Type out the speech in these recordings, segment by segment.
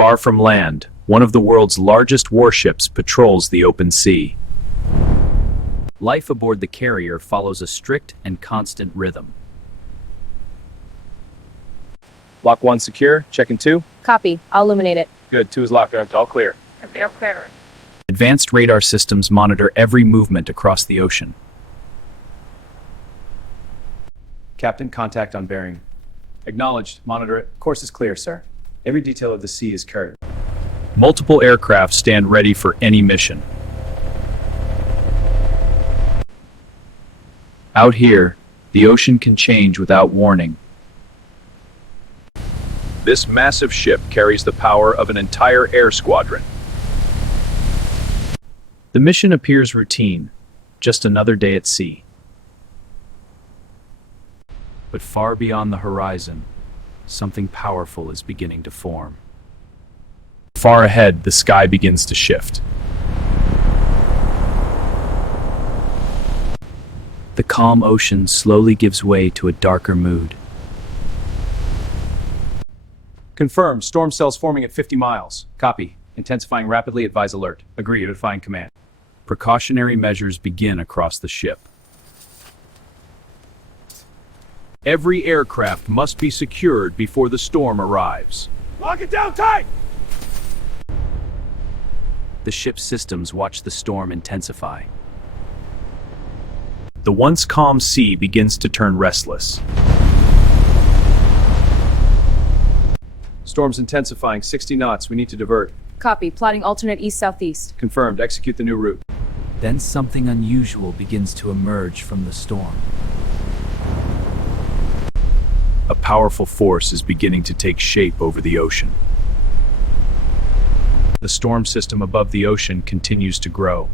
Far from land, one of the world's largest warships patrols the open sea. Life aboard the carrier follows a strict and constant rhythm. Lock 1 secure. Check in 2. Copy. I'll illuminate it. Good. 2 is locked. All clear. Advanced radar systems monitor every movement across the ocean. Captain, contact on bearing. Acknowledged. Monitor it. Course is clear, sir. Every detail of the sea is carried. Multiple aircraft stand ready for any mission. Out here, the ocean can change without warning. This massive ship carries the power of an entire air squadron. The mission appears routine, just another day at sea. But far beyond the horizon, something powerful is beginning to form. Far ahead, the sky begins to shift. The calm ocean slowly gives way to a darker mood. Confirmed. Storm cells forming at 50 miles. Copy. Intensifying rapidly. Advise alert. Agree. Notifying command. Precautionary measures begin across the ship. Every aircraft must be secured before the storm arrives. Lock it down tight! The ship's systems watch the storm intensify. The once calm sea begins to turn restless. Storm's intensifying. 60 knots. We need to divert. Copy. Plotting alternate east-southeast. Confirmed. Execute the new route. Then something unusual begins to emerge from the storm. A powerful force is beginning to take shape over the ocean. The storm system above the ocean continues to grow.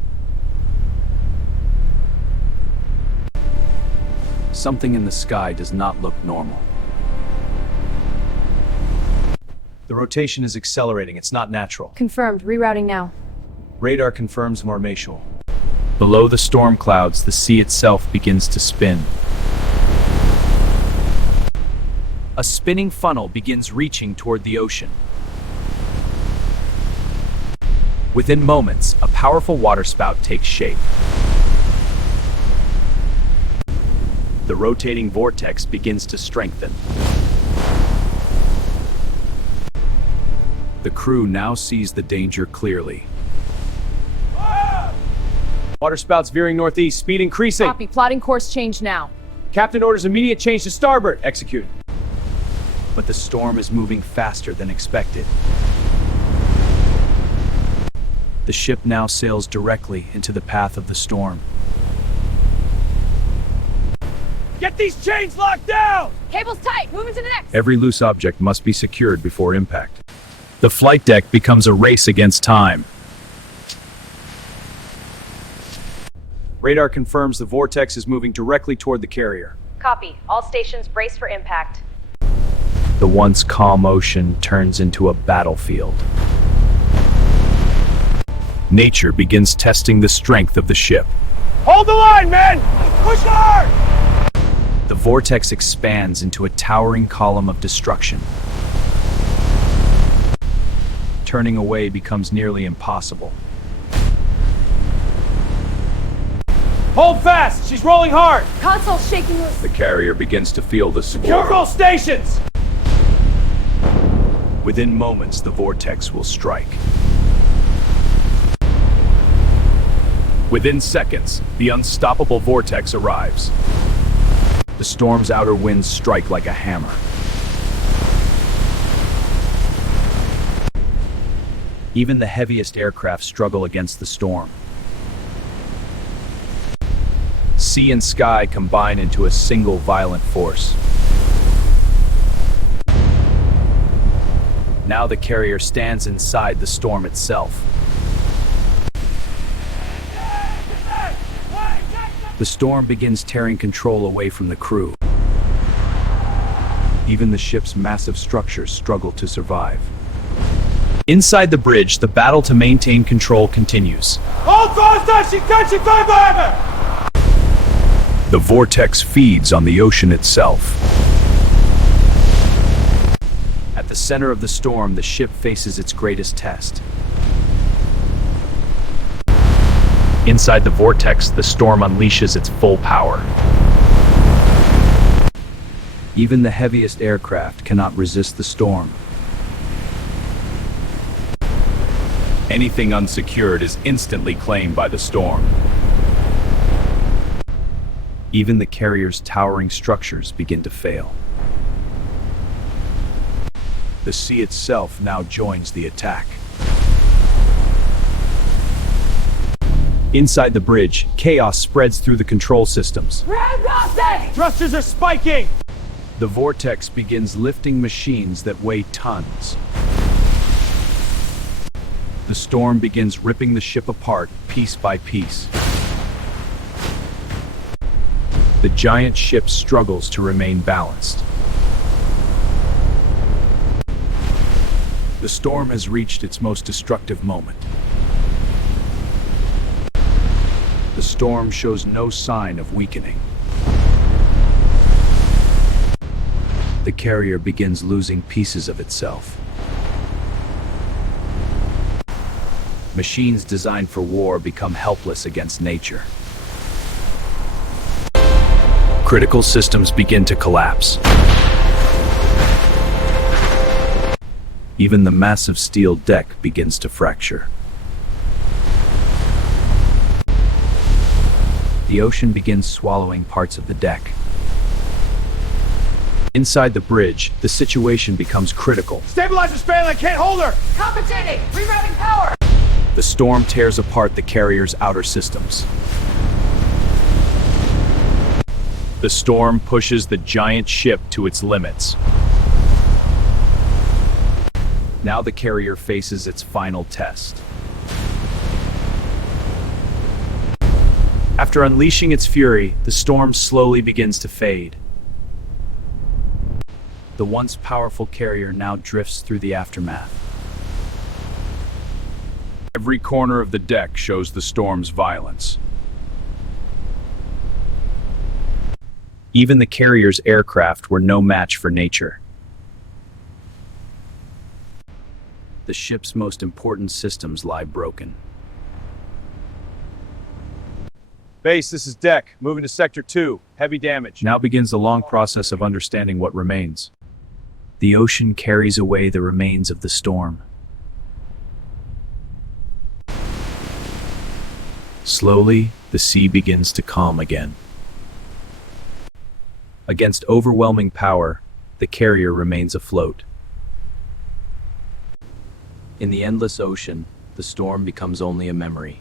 Something in the sky does not look normal. The rotation is accelerating. It's not natural. Confirmed. Rerouting now. Radar confirms Maritime. Below the storm clouds, the sea itself begins to spin. A spinning funnel begins reaching toward the ocean. Within moments, a powerful waterspout takes shape. The rotating vortex begins to strengthen. The crew now sees the danger clearly. Waterspout's veering northeast. Speed increasing. Copy. Plotting course change now. Captain orders immediate change to starboard. Execute. But the storm is moving faster than expected. The ship now sails directly into the path of the storm. Get these chains locked down! Cable's tight. Moving to the next. Every loose object must be secured before impact. The flight deck becomes a race against time. Radar confirms the Vortex is moving directly toward the carrier. Copy. All stations brace for impact. The once calm ocean turns into a battlefield. Nature begins testing the strength of the ship. Hold the line, men! Push hard! The vortex expands into a towering column of destruction. Turning away becomes nearly impossible. Hold fast! She's rolling hard! Console shaking loose. The carrier begins to feel the Secure storm. all stations! Within moments, the vortex will strike. Within seconds, the unstoppable vortex arrives. The storm's outer winds strike like a hammer. Even the heaviest aircraft struggle against the storm. Sea and sky combine into a single violent force. Now the carrier stands inside the storm itself. The storm begins tearing control away from the crew. Even the ship's massive structures struggle to survive. Inside the bridge, the battle to maintain control continues. Hold fast! Touching forever! The vortex feeds on the ocean itself. At the the center of the storm, the ship faces its greatest test. Inside the Vortex, the storm unleashes its full power. Even the heaviest aircraft cannot resist the storm. Anything unsecured is instantly claimed by the storm. Even the carrier's towering structures begin to fail. The sea itself now joins the attack. Inside the bridge, chaos spreads through the control systems. Thrusters are spiking! The Vortex begins lifting machines that weigh tons. The storm begins ripping the ship apart, piece by piece. The giant ship struggles to remain balanced. The storm has reached its most destructive moment. The storm shows no sign of weakening. The carrier begins losing pieces of itself. Machines designed for war become helpless against nature. Critical systems begin to collapse. Even the massive steel deck begins to fracture. The ocean begins swallowing parts of the deck. Inside the bridge, the situation becomes critical. Stabilizer's failing, I can't hold her! Compensating! Rerouting power! The storm tears apart the carrier's outer systems. The storm pushes the giant ship to its limits. Now the carrier faces its final test. After unleashing its fury, the storm slowly begins to fade. The once powerful carrier now drifts through the aftermath. Every corner of the deck shows the storm's violence. Even the carrier's aircraft were no match for nature. The ship's most important systems lie broken. Base, this is Deck. Moving to Sector 2. Heavy damage. Now begins the long process of understanding what remains. The ocean carries away the remains of the storm. Slowly, the sea begins to calm again. Against overwhelming power, the carrier remains afloat. In the endless ocean, the storm becomes only a memory.